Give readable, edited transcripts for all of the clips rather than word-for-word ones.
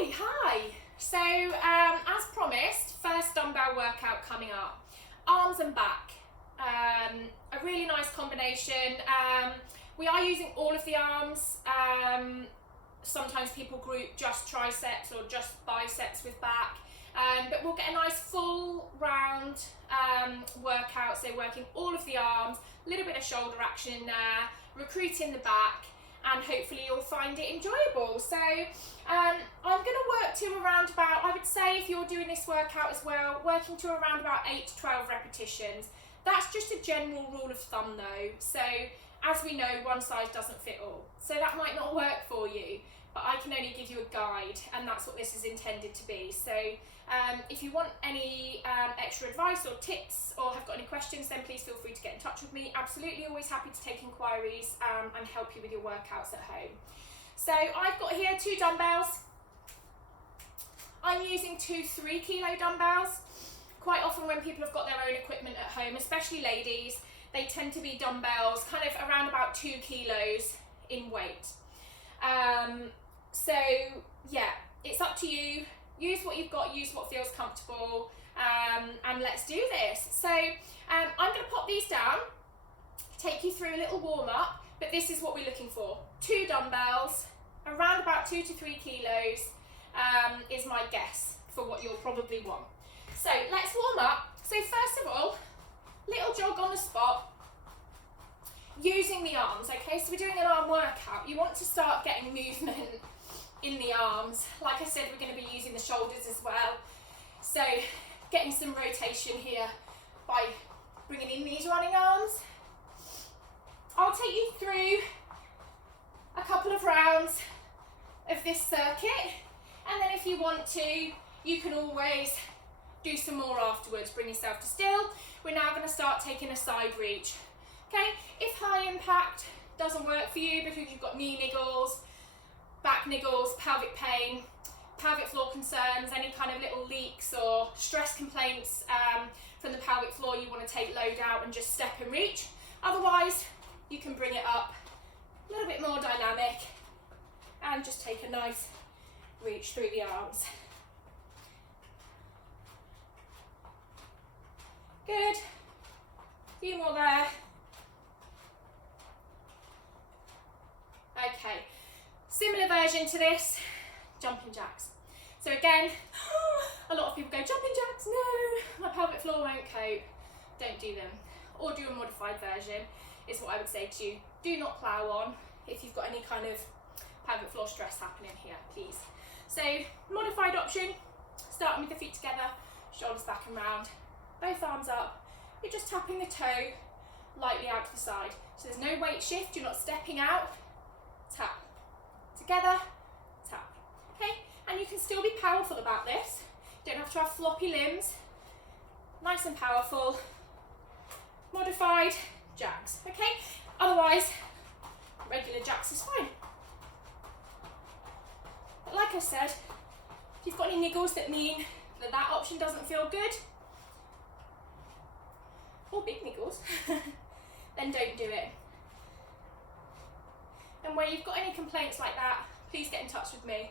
Okay, hi. So as promised, first dumbbell workout coming up. Arms and back. A really nice combination. We are using all of the arms. Sometimes people group just triceps or just biceps with back. But we'll get a nice full round workout, so working all of the arms, a little bit of shoulder action in there, recruiting the back, and hopefully you'll find it enjoyable. So I'm going to work to around about, I would say if you're doing this workout as well, working to around about 8 to 12 repetitions. That's just a general rule of thumb though. So as we know, one size doesn't fit all. So that might not work for you, but I can only give you a guide, and that's what this is intended to be. So if you want any extra advice or tips or have got any questions, then please feel free to get in touch with me. Absolutely always happy to take inquiries and help you with your workouts at home. So I've got here 2 dumbbells. I'm using 2 3-kilo dumbbells. Quite often when people have got their own equipment at home, especially ladies, they tend to be dumbbells kind of around about 2 kilos in weight. So yeah, it's up to you. Use what you've got, use what feels comfortable, and let's do this. So I'm going to pop these down, take you through a little warm up, but this is what we're looking for. 2 dumbbells, around about 2 to 3 kilos is my guess for what you'll probably want. So let's warm up. So first of all, little jog on the spot, using the arms, okay? So we're doing an arm workout. You want to start getting movement in the arms. Like I said, we're going to be using the shoulders as well. So getting some rotation here by bringing in these running arms. I'll take you through a couple of rounds of this circuit, and then if you want to, you can always do some more afterwards. Bring yourself to still. We're now going to start taking a side reach. Okay, if high impact doesn't work for you because you've got knee niggles, back niggles, pelvic pain, pelvic floor concerns, any kind of little leaks or stress complaints from the pelvic floor, you want to take load out and just step and reach. Otherwise, you can bring it up a little bit more dynamic and just take a nice reach through the arms. Good. A few more there. Okay. Similar version to this, jumping jacks. So again, a lot of people go, jumping jacks, no, my pelvic floor won't cope. Don't do them. Or do a modified version, is what I would say to you. Do not plough on if you've got any kind of pelvic floor stress happening here, please. So modified option, starting with the feet together, shoulders back and round, both arms up. You're just tapping the toe lightly out to the side. So there's no weight shift, you're not stepping out. Tap. Together, tap. Okay, and you can still be powerful about this. You don't have to have floppy limbs. Nice and powerful. Modified jacks. Okay, otherwise regular jacks is fine. But like I said, if you've got any niggles that mean that that option doesn't feel good, or big niggles, then don't do it. And where you've got any complaints like that, please get in touch with me,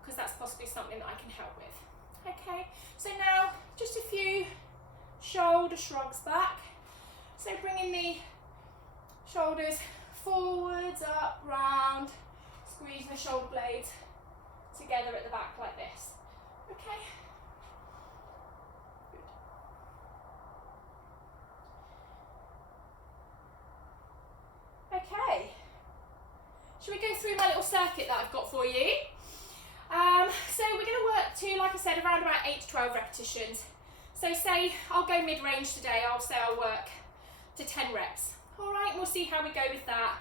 because that's possibly something that I can help with. Okay, so now just a few shoulder shrugs back. So bringing the shoulders forwards, up, round, squeezing the shoulder blades together at the back like this. Okay. Good. Okay. Shall we go through my little circuit that I've got for you? So we're going to work to, like I said, around about 8 to 12 repetitions. So say I'll go mid-range today, I'll say I'll work to 10 reps. All right, we'll see how we go with that.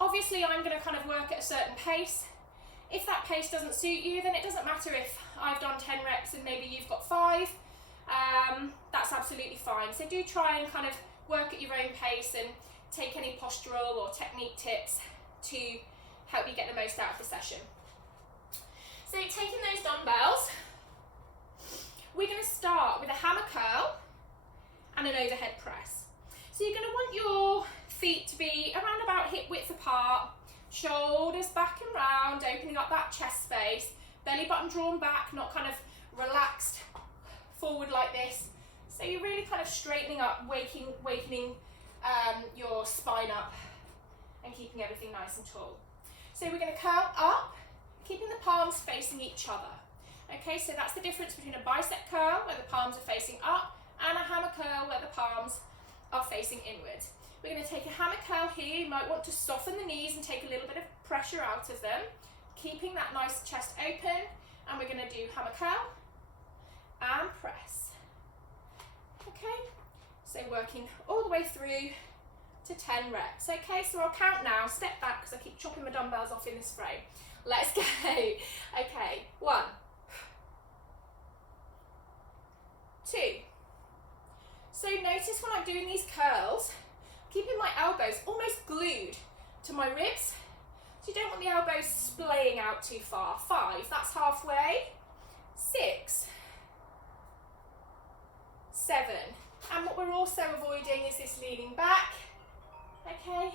Obviously I'm going to kind of work at a certain pace. If that pace doesn't suit you, then it doesn't matter if I've done 10 reps and maybe you've got 5. That's absolutely fine. So do try and kind of work at your own pace and take any postural or technique tips to help you get the most out of the session. So taking those dumbbells, we're going to start with a hammer curl and an overhead press. So you're going to want your feet to be around about hip width apart, Shoulders back and round, opening up that chest space. Belly button drawn back, not kind of relaxed forward like this. So you're really kind of straightening up, wakening your spine up and keeping everything nice and tall. So we're going to curl up, keeping the palms facing each other. Okay, so that's the difference between a bicep curl where the palms are facing up and a hammer curl where the palms are facing inwards. We're going to take a hammer curl here. You might want to soften the knees and take a little bit of pressure out of them, keeping that nice chest open. And we're going to do hammer curl and press. Okay, so working all the way through to 10 reps. Okay, so I'll count now. Step back because I keep chopping my dumbbells off in this frame. Let's go. Okay, 1, 2. So notice when I'm doing these curls, keeping my elbows almost glued to my ribs. So you don't want the elbows splaying out too far. 5, that's halfway. 6, 7. And what we're also avoiding is this leaning back, okay,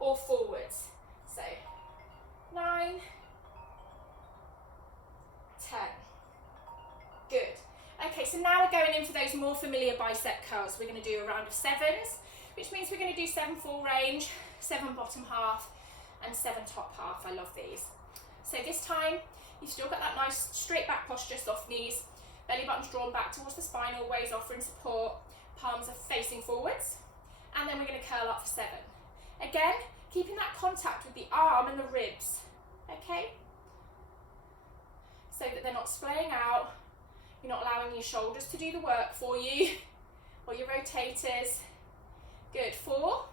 or forwards. So 9, 10. Good. Okay, so now we're going in for those more familiar bicep curls. We're going to do a round of 7s, which means we're going to do 7 full range, 7 bottom half, and 7 top half. I love these. So this time, you've still got that nice straight back posture, soft knees, belly button's drawn back towards the spine, always offering support, palms are facing forwards, and then we're going to curl up for 7. Again, keeping that contact with the arm and the ribs, okay? So that they're not splaying out, you're not allowing your shoulders to do the work for you, or your rotators. Good, 4,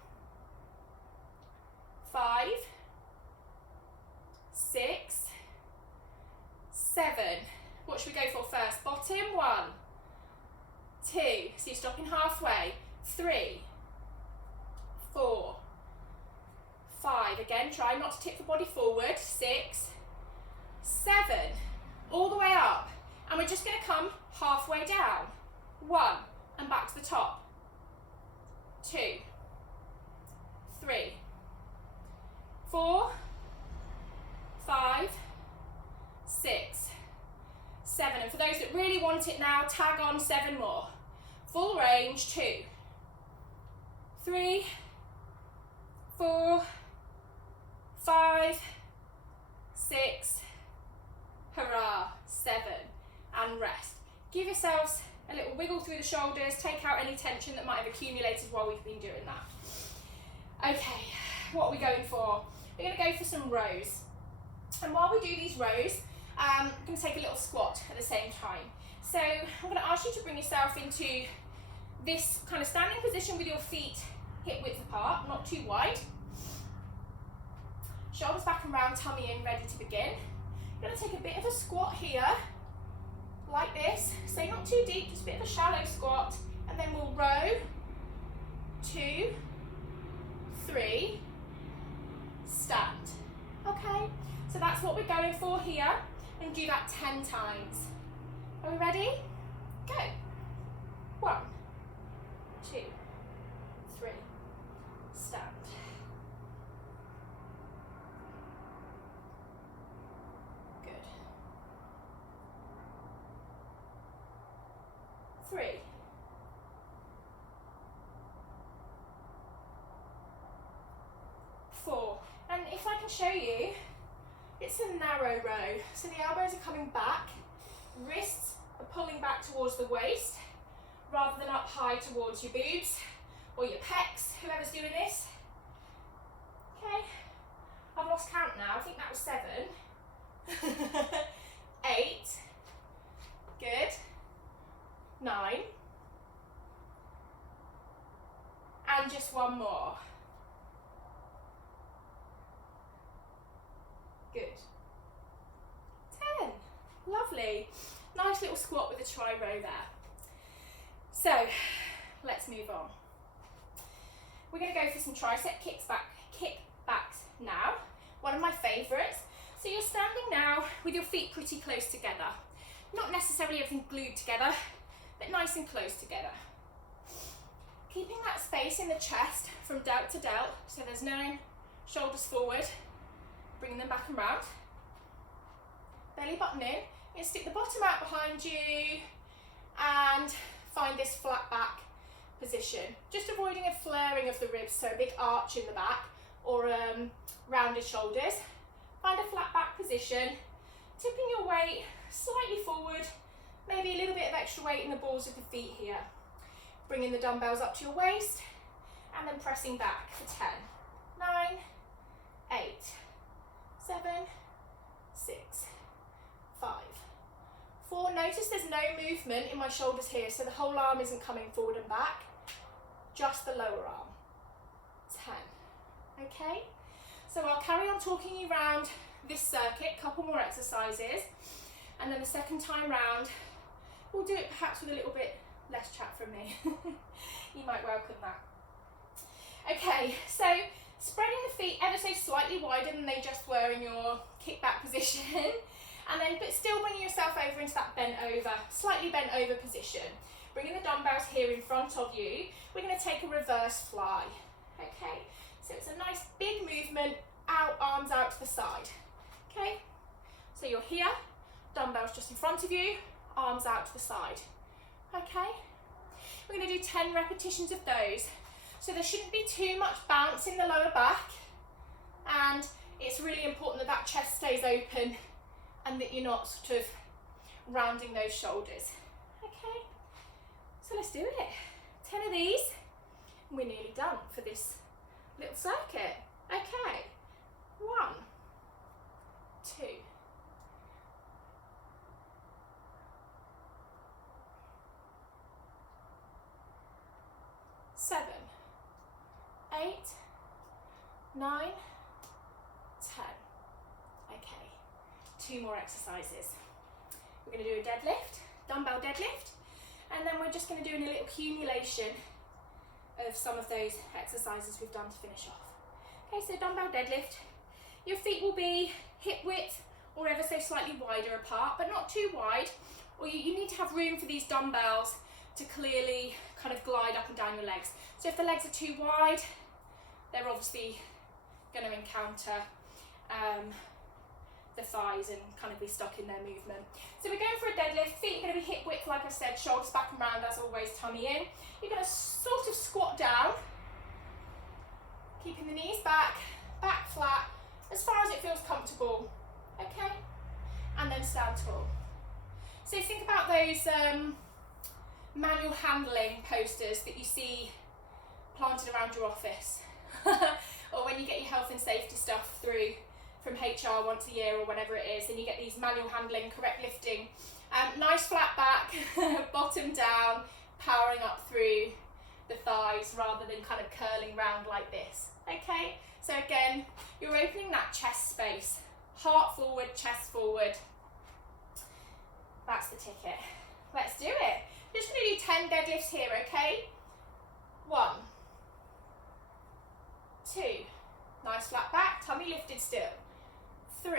5, 6, 7. What should we go for first? Bottom, 1, 2. So you're stopping halfway. 3, 4, 5. Again, try not to tip the body forward. 6, 7. All the way up. And we're just going to come halfway down. 1, and back to the top. 2, 3, 4, 5, 6, 7. And for those that really want it now, tag on 7 more. Full range, 2, 3, 4, 5, 6, hurrah, 7, and rest. Give yourselves a little wiggle through the shoulders, take out any tension that might have accumulated while we've been doing that. Okay, what are we going for? We're going to go for some rows. And while we do these rows, I'm going to take a little squat at the same time. So I'm going to ask you to bring yourself into this kind of standing position with your feet hip width apart, not too wide. Shoulders back and round, tummy in, ready to begin. I'm going to take a bit of a squat here, like this. So not too deep, just a bit of a shallow squat. And then we'll row, 2, 3, stand. Okay, so that's what we're going for here. And do that 10 times. Are we ready? Go. 1, 2, 3, stand. Good. 3, 4. And if I can show you, it's a narrow row. So the elbows are coming back, wrists are pulling back towards the waist, rather than up high towards your boobs or your pecs, whoever's doing this. Okay, I've lost count now, I think that was 7. 8, good, 9, and just 1 more. Good. 10. Lovely. Nice little squat with a tri-row there. So, let's move on. We're going to go for some tricep kickbacks now. One of my favourites. So you're standing now with your feet pretty close together. Not necessarily everything glued together, but nice and close together. Keeping that space in the chest from delt to delt, so there's no shoulders forward bringing them back and round. Belly button in. You stick the bottom out behind you and find this flat back position. Just avoiding a flaring of the ribs, so a big arch in the back or rounded shoulders. Find a flat back position, tipping your weight slightly forward, maybe a little bit of extra weight in the balls of the feet here. Bringing the dumbbells up to your waist and then pressing back for 10, 9, 8, 7, 6, 5, 4. Notice there's no movement in my shoulders here, so the whole arm isn't coming forward and back, just the lower arm. 10. Okay, so I'll carry on talking you around this circuit, couple more exercises, and then the second time round we'll do it perhaps with a little bit less chat from me. You might welcome that. Okay, so spreading the feet ever so slightly wider than they just were in your kickback position, and then but still bringing yourself over into that bent over, slightly bent over position. Bringing the dumbbells here in front of you, we're going to take a reverse fly. Okay, so it's a nice big movement, out, arms out to the side. Okay, so you're here, dumbbells just in front of you, arms out to the side. Okay, we're going to do 10 repetitions of those. So there shouldn't be too much bounce in the lower back, and it's really important that that chest stays open and that you're not sort of rounding those shoulders. Okay, so let's do it. 10 of these, and we're nearly done for this little circuit. Okay, 1, 2, 7, 8, 9, 10. Okay, 2 more exercises. We're going to do a deadlift, dumbbell deadlift, and then we're just going to do a little accumulation of some of those exercises we've done to finish off. Okay, so dumbbell deadlift. Your feet will be hip width or ever so slightly wider apart, but not too wide, or you need to have room for these dumbbells to clearly kind of glide up and down your legs. So if the legs are too wide, they're obviously going to encounter the thighs and kind of be stuck in their movement. So we're going for a deadlift. Feet are going to be hip width, like I said, shoulders back and round as always, tummy in. You're going to sort of squat down, keeping the knees back, back flat, as far as it feels comfortable. Okay, and then stand tall. So think about those manual handling posters that you see planted around your office or when you get your health and safety stuff through from HR once a year or whatever it is, and you get these manual handling, correct lifting, nice flat back, bottom down, powering up through the thighs rather than kind of curling round like this. Okay, so again, you're opening that chest space, heart forward, chest forward. That's the ticket. Let's do it. Just going to do 10 deadlifts here, okay? 1, 2, nice flat back, tummy lifted still. 3,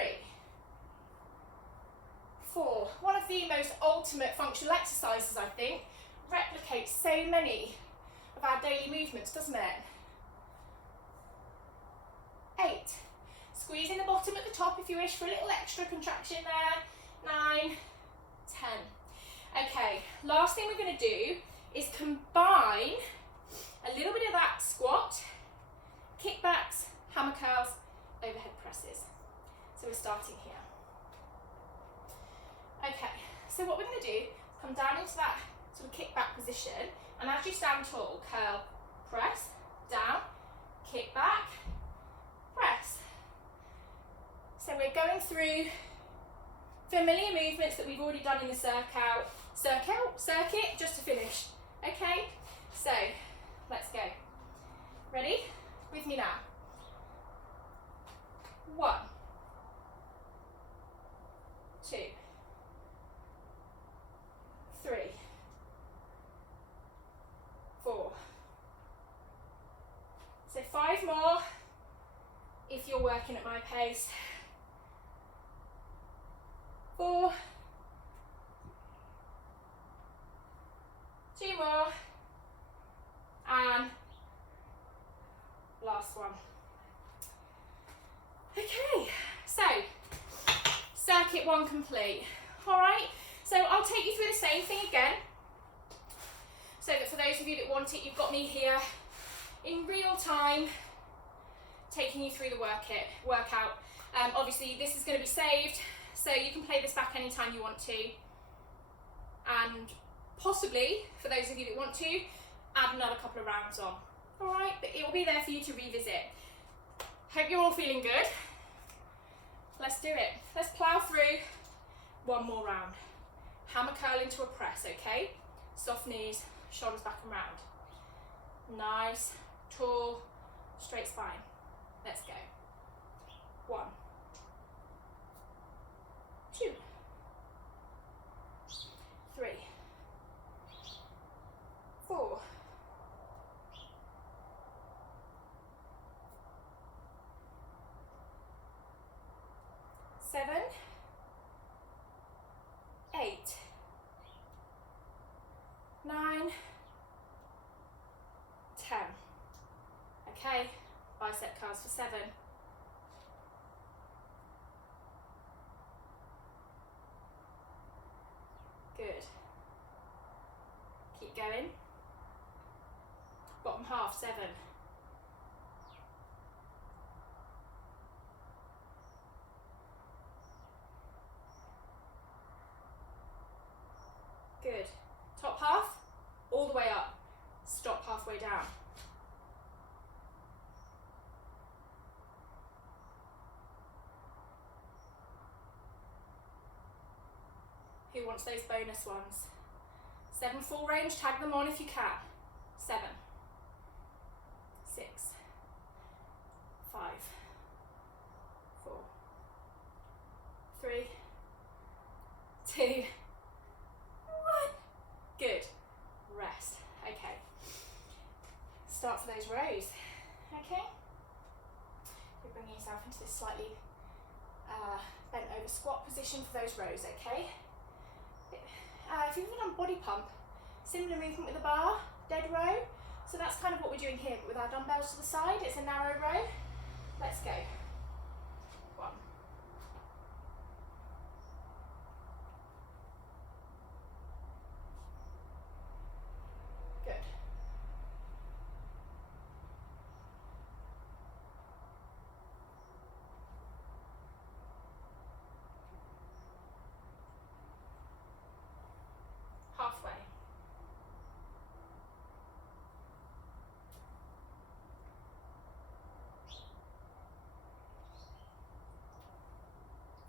4, one of the most ultimate functional exercises, I think, replicates so many of our daily movements, doesn't it? 8, squeezing the bottom at the top if you wish for a little extra contraction there. 9, 10. Okay, last thing we're going to do is combine a little bit of that squat, kickbacks, hammer curls, overhead presses. So we're starting here. Okay, so what we're going to do is come down into that sort of kickback position, and as you stand tall, curl, press, down, kick back, press. So we're going through familiar movements that we've already done in the circuit, just to finish. Okay, so let's go. Ready? With me now. 1, 2, 3, 4. So 5 more if you're working at my pace. 4, 2 more, and last one. Okay, it one complete. All right, so I'll take you through the same thing again, so that for those of you that want it, you've got me here in real time, taking you through the workout. Obviously this is going to be saved, so you can play this back anytime you want to, and possibly, for those of you that want to, add another couple of rounds on. All right, but it will be there for you to revisit. Hope you're all feeling good. Let's do it. Let's plow through one more round. Hammer curl into a press, okay? Soft knees, shoulders back and round. Nice, tall, straight spine. Let's go. 1, 2, 3, 4, 7, 8, 9, 10. Okay, bicep curls for 7. Good. Keep going. Bottom half, 7. Good. Top half, all the way up. Stop halfway down. Who wants those bonus ones? 7 full range, tag them on if you can. 7, 6, 5, 4, 3, 2, 1. Good. Rest. Okay. Start for those rows. Okay. You're bringing yourself into this slightly bent over squat position for those rows, okay? If you've ever done body pump, similar movement with a bar, dead row. So that's kind of what we're doing here, but with our dumbbells to the side. It's a narrow row. Let's go. 1. Good.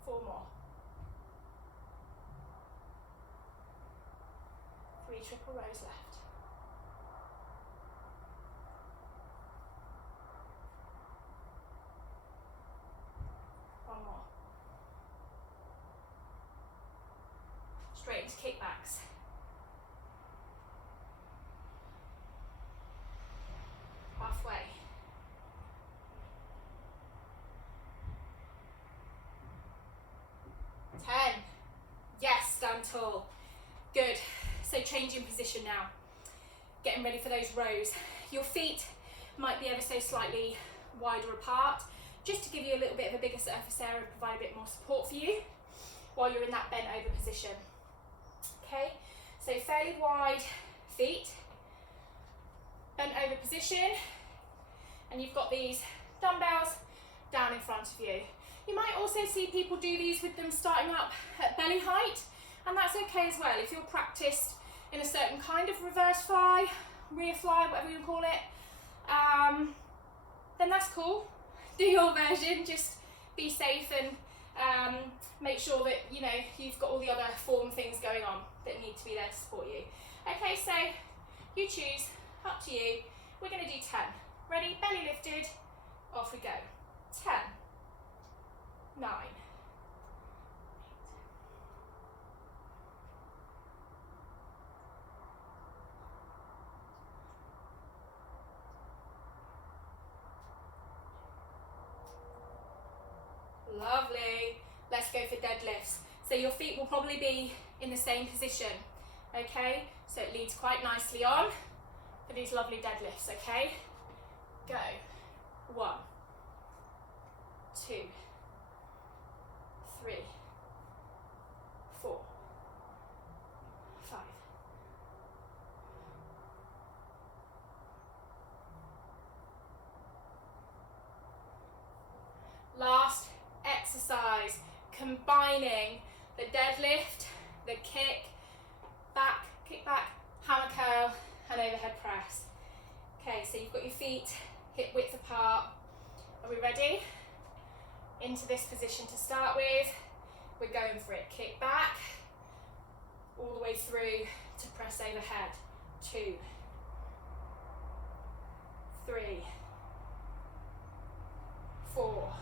4 more. 3 triple rows left. One more. Straight into kickbacks. Halfway. 10. Yes, stand tall. Good. So changing position now. Getting ready for those rows. Your feet might be ever so slightly wider apart, just to give you a little bit of a bigger surface area and provide a bit more support for you while you're in that bent over position. Okay, so fairly wide feet, bent over position, and you've got these dumbbells down in front of you. You might also see people do these with them starting up at belly height, and that's okay as well. If you're practiced in a certain kind of reverse fly, rear fly, whatever you call it, then that's cool. Do your version, just be safe and make sure that you've got all the other form things going on that need to be there to support you. Okay, so you choose, up to you. We're going to do 10. Ready? Belly lifted. Off we go. 10, 9, 8. Lovely. Let's go for deadlifts. So your feet will probably be in the same position, okay? So it leads quite nicely on for these lovely deadlifts, okay? Go. 1, 2, 3, combining the deadlift, the kick back, hammer curl, and overhead press. Okay, so you've got your feet hip width apart. Are we ready? Into this position to start with. We're going for it. Kick back, all the way through to press overhead. 2, 3, 4.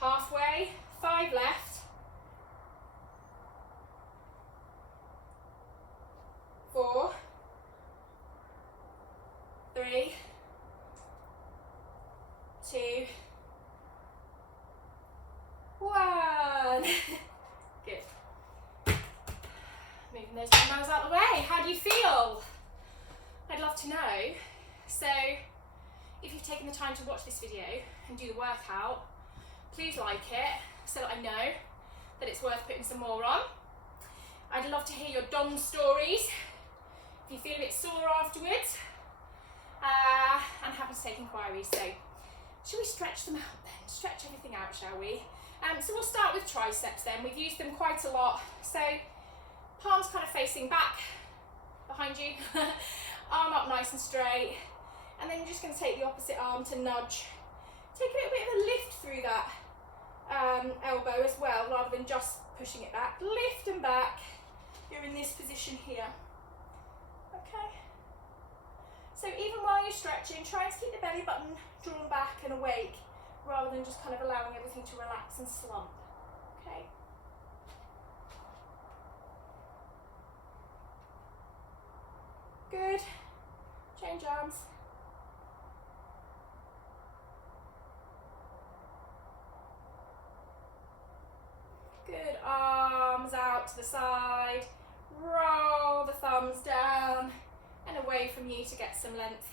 Halfway, 5 left. 4, 3, 2, 1. Good. Moving those dumbbells out of the way. How do you feel? I'd love to know. So, if you've taken the time to watch this video and do the workout, please like it so that I know that it's worth putting some more on. I'd love to hear your DOM stories. If you feel a bit sore afterwards, I'm happy to take inquiries. So, shall we stretch them out then? Stretch everything out, shall we? So we'll start with triceps then. We've used them quite a lot. So, palms kind of facing back behind you, arm up nice and straight, and then you're just going to take the opposite arm to nudge. Take a little bit of a lift through that elbow as well, rather than just pushing it back. Lift and back. You're in this position here. Okay. So even while you're stretching, try to keep the belly button drawn back and awake, rather than just kind of allowing everything to relax and slump. Okay. Good. Change arms. Good. Arms out to the side. Roll the thumbs down and away from you to get some length.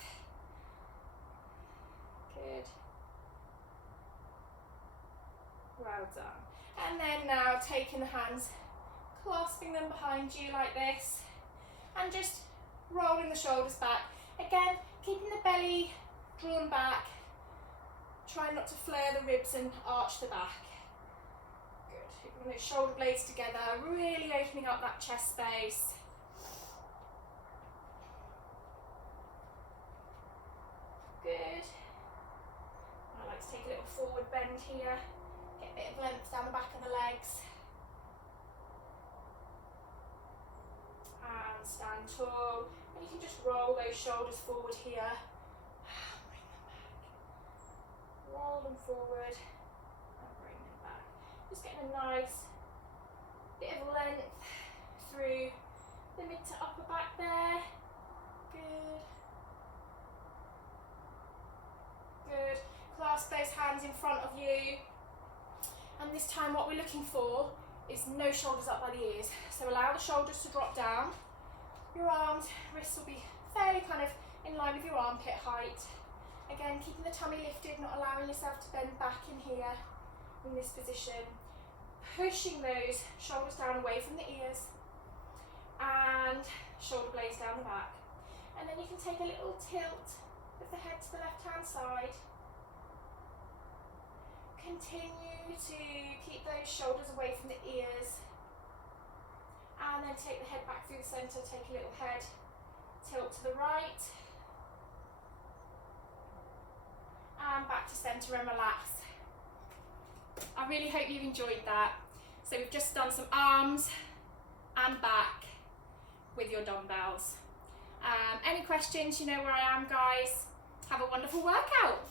Good. Well done. And then now taking the hands, clasping them behind you like this, and just rolling the shoulders back. Again, keeping the belly drawn back. Try not to flare the ribs and arch the back. Good. Bring those shoulder blades together, really opening up that chest space. Good. I like to take a little forward bend here. Get a bit of length down the back of the legs. And stand tall. And you can just roll those shoulders forward here. Bring them back. Roll them forward and bring them back. Just getting a nice bit of length through the mid to upper back there. Good. Good. Clasp those hands in front of you. And this time what we're looking for is no shoulders up by the ears. So allow the shoulders to drop down. Your arms, wrists will be fairly kind of in line with your armpit height. Again, keeping the tummy lifted, not allowing yourself to bend back in here, in this position. Pushing those shoulders down away from the ears. And shoulder blades down the back. And then you can take a little tilt of the head to the left-hand side. Continue to keep those shoulders away from the ears. And then take the head back through the centre, take a little head tilt to the right. And back to centre and relax. I really hope you've enjoyed that. So we've just done some arms and back with your dumbbells. Any questions, you know where I am, guys. Have a wonderful workout.